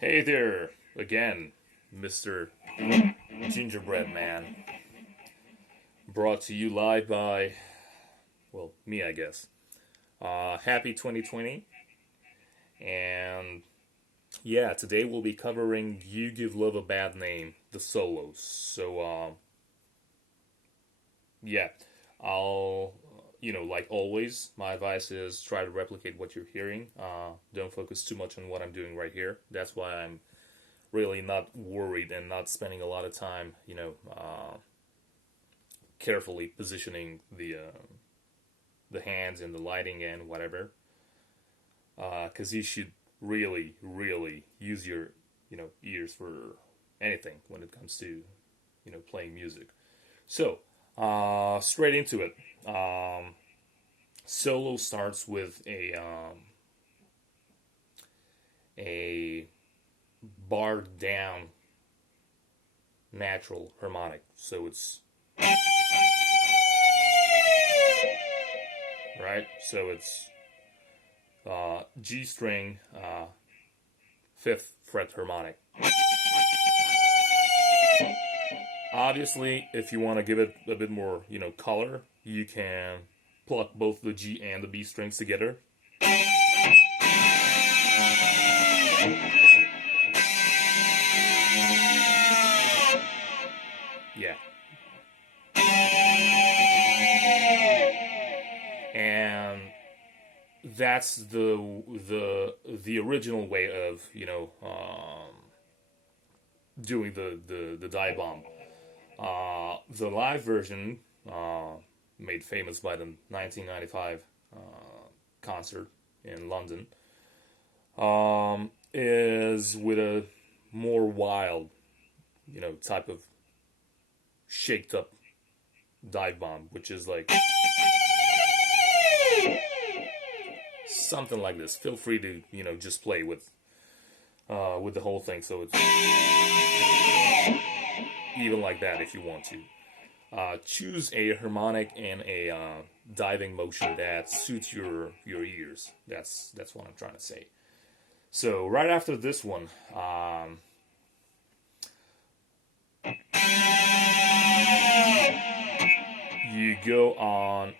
Hey there, again, Mr. Gingerbread Man. Brought to you live by, well, me, I guess. Happy 2020. And yeah, today we'll be covering You Give Love a Bad Name, the solos. Yeah, I'll, like always, my advice is try to replicate what you're hearing. Don't focus too much on what I'm doing right here. That's why I'm really not worried and not spending a lot of time, carefully positioning the hands and the lighting and whatever, because you should really, really use your ears for anything when it comes to playing music. So straight into it. Solo starts with a barred down natural harmonic. So it's right. So it's G string, fifth fret harmonic. Obviously, if you want to give it a bit more, color, you can pluck both the G and the B strings together. Yeah. And that's the original way of doing the dive bomb. The live version, made famous by the 1995 concert in London, is with a more wild, type of shaked up dive bomb, which is like something like this. Feel free to just play with the whole thing, so it's even like that if you want to. Choose a harmonic and a diving motion that suits your ears. That's what I'm trying to say. So right after this one, you go on.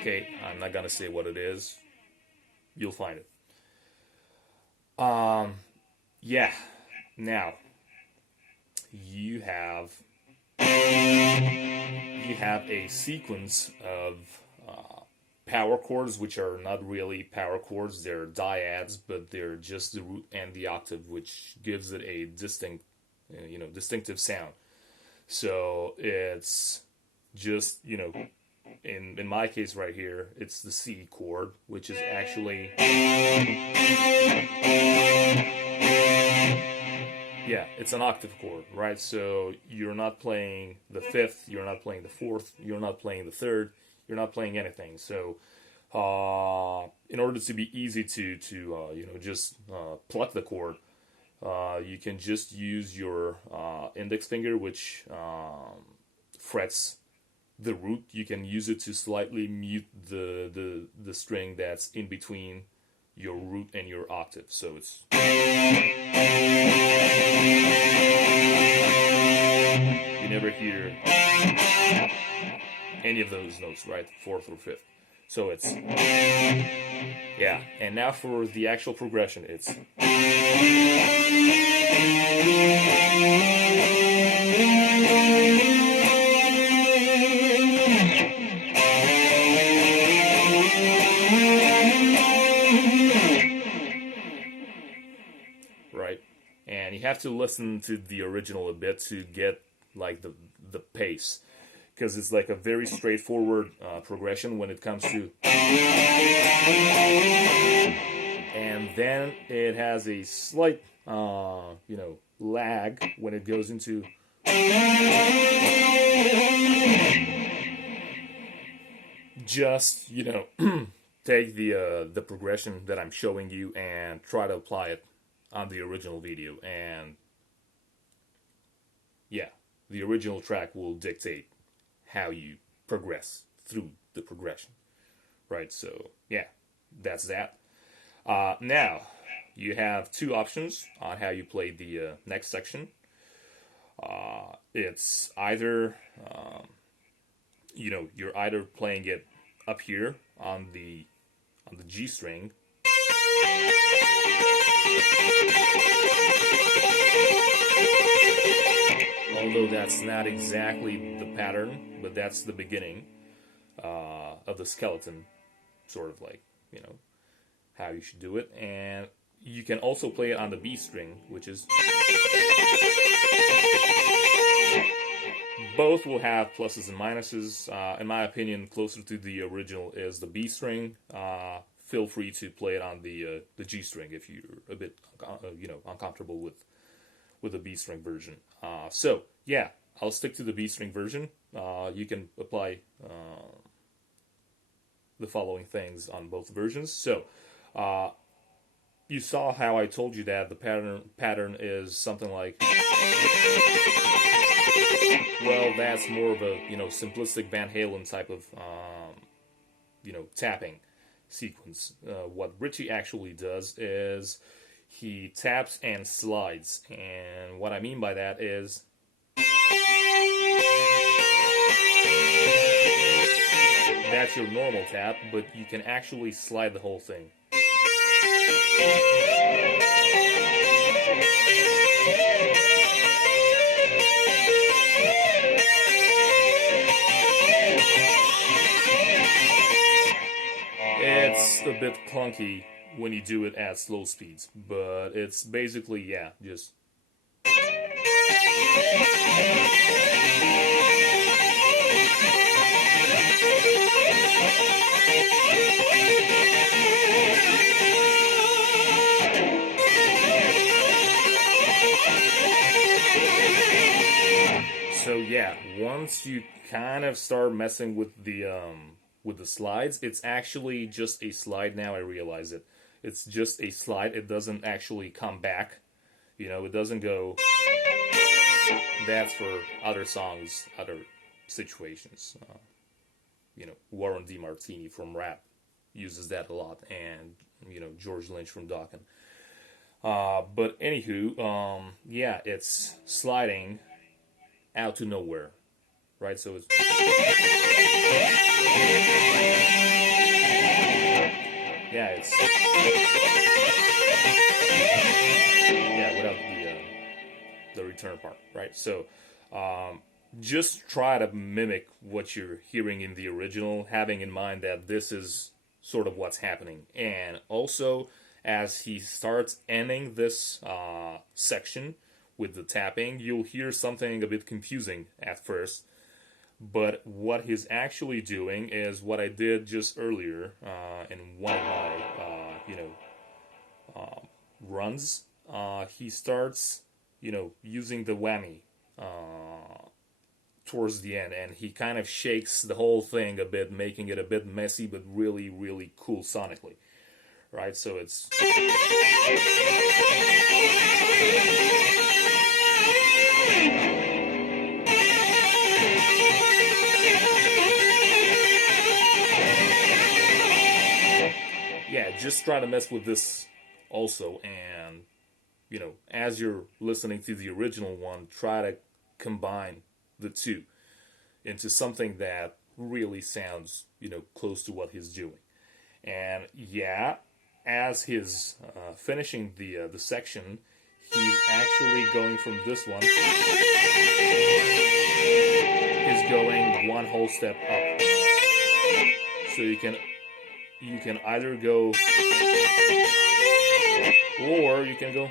Okay, I'm not gonna say what it is. You'll find it. Yeah. Now you have a sequence of power chords, which are not really power chords. They're dyads, but they're just the root and the octave, which gives it a distinctive sound. So it's just in my case right here, it's the C chord, which is actually yeah, it's an octave chord, right? So you're not playing the fifth, you're not playing the fourth, you're not playing the third, you're not playing anything. So in order to be easy to just pluck the chord, you can just use your index finger, which frets the root. You can use it to slightly mute the string that's in between your root and your octave. So it's you never hear any of those notes, right? Fourth or fifth. So it's yeah. And now for the actual progression, it's right. And you have to listen to the original a bit to get like the pace, because it's like a very straightforward progression when it comes to, and then it has a slight lag when it goes into, just take the progression that I'm showing you and try to apply it on the original video, and yeah, the original track will dictate how you progress through the progression, right? So yeah, that's that. Now you have two options on how you play the next section. It's either you're either playing it up here on the G string, although that's not exactly the pattern, but that's the beginning of the skeleton, sort of like, how you should do it. And you can also play it on the B string, which is... Both will have pluses and minuses. In my opinion, closer to the original is the B string. Feel free to play it on the G string if you're a bit uncomfortable with the B string version. So yeah, I'll stick to the B string version. You can apply the following things on both versions. So you saw how I told you that the pattern is something like... Well, that's more of a simplistic Van Halen type of tapping sequence. What Richie actually does is he taps and slides, and what I mean by that is that's your normal tap, but you can actually slide the whole thing. It's a bit clunky when you do it at slow speeds, but it's basically, yeah, just... So yeah, once you kind of start messing with the slides, it's actually just a slide now. I realize it. It's just a slide. It doesn't actually come back. It doesn't go... That's for other songs, other situations. Warren DeMartini from Rap uses that a lot, and George Lynch from Dokken. But anywho, yeah, it's sliding out to nowhere, right? So it's... Yeah, it's... Yeah, without the return part, right? So just try to mimic what you're hearing in the original, having in mind that this is sort of what's happening. And also, as he starts ending this section with the tapping, you'll hear something a bit confusing at first. But what he's actually doing is what I did just earlier in one of my, runs. He starts, using the whammy towards the end, and he kind of shakes the whole thing a bit, making it a bit messy, but really, really cool sonically, right? So it's... Yeah, just try to mess with this also, and as you're listening to the original one, try to combine the two into something that really sounds close to what he's doing. And yeah, as he's finishing the section, he's actually going from this one, he's going one whole step up. So you can either go, or you can go,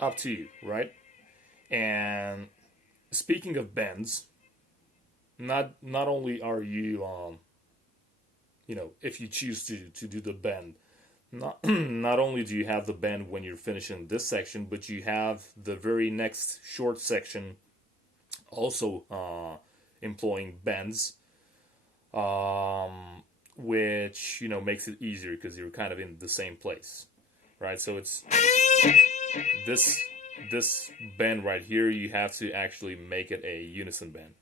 up to you, right? And speaking of bends, not only are you if you choose to do the bend, not only do you have the bend when you're finishing this section, but you have the very next short section also employing bends. which makes it easier because you're kind of in the same place, right? So it's this this bend right here. You have to actually make it a unison bend.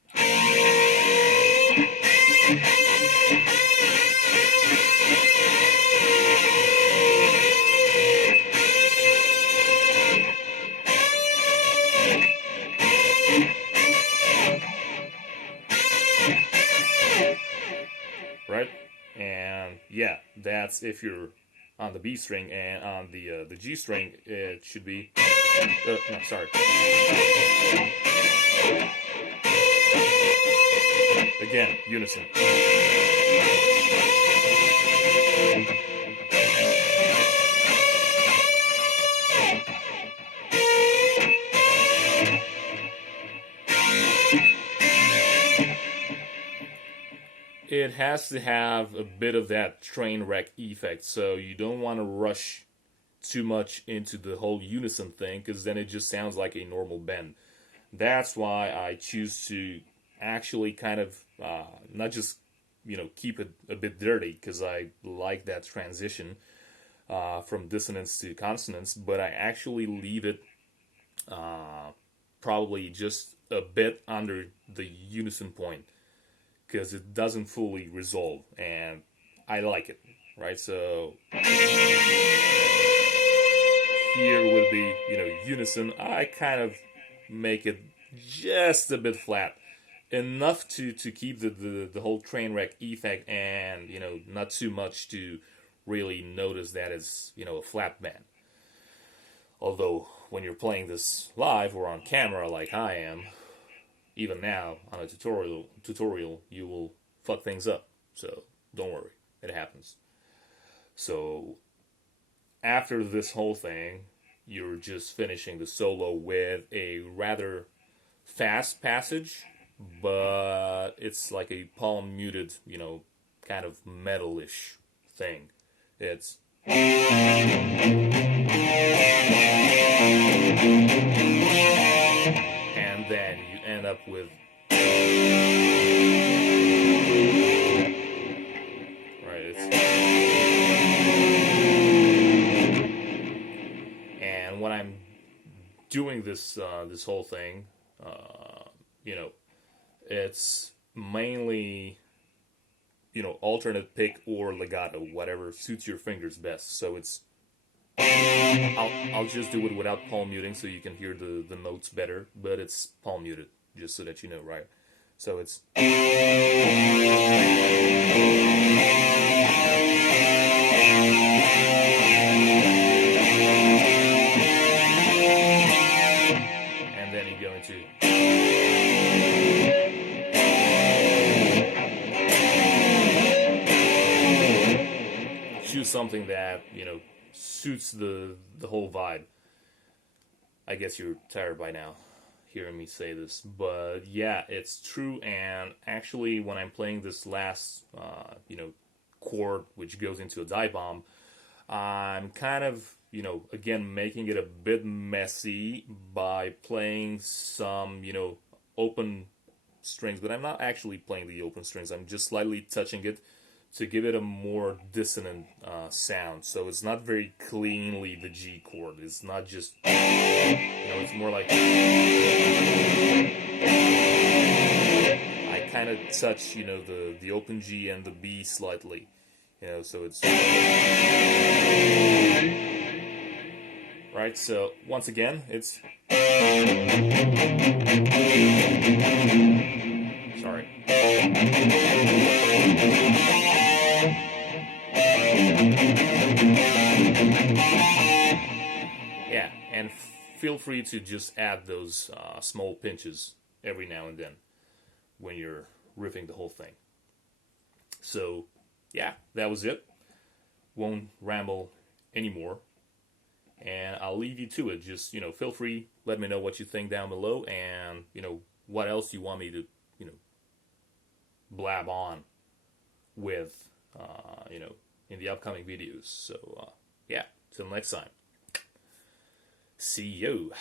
Right? And yeah, that's if you're on the B string, and on the G string it should be no, sorry. Again, unison. It has to have a bit of that train wreck effect, so you don't want to rush too much into the whole unison thing, because then it just sounds like a normal bend. That's why I choose to actually kind of not just keep it a bit dirty, because I like that transition from dissonance to consonance, but I actually leave it probably just a bit under the unison point, because it doesn't fully resolve, and I like it, right? So here with the unison, I kind of make it just a bit flat, enough to keep the whole train wreck effect, and not too much to really notice that it's a flat band. Although when you're playing this live or on camera like I am, even now on a tutorial, you will fuck things up. So don't worry, it happens. So after this whole thing, you're just finishing the solo with a rather fast passage, but it's like a palm muted, kind of metalish thing. It's and then you end up with and when I'm doing this this whole thing, it's mainly alternate pick or legato, whatever suits your fingers best. So it's I'll just do it without palm muting so you can hear the notes better, but it's palm muted, just so that you know, right? So it's and then you go into choose something that suits the whole vibe. I guess you're tired by now hearing me say this, but yeah, it's true. And actually, when I'm playing this last chord, which goes into a diabomb, I'm kind of again making it a bit messy by playing some open strings, but I'm not actually playing the open strings. I'm just slightly touching it to give it a more dissonant sound. So it's not very cleanly the G chord. It's not just, it's more like I kind of touch, the open G and the B slightly, so it's right. So once again, it's sorry. Yeah, and feel free to just add those small pinches every now and then when you're riffing the whole thing. So, yeah, that was it. Won't ramble anymore. And I'll leave you to it. Just, feel free, let me know what you think down below, and, what else you want me to, blab on with, in the upcoming videos. So, yeah, till next time. See you.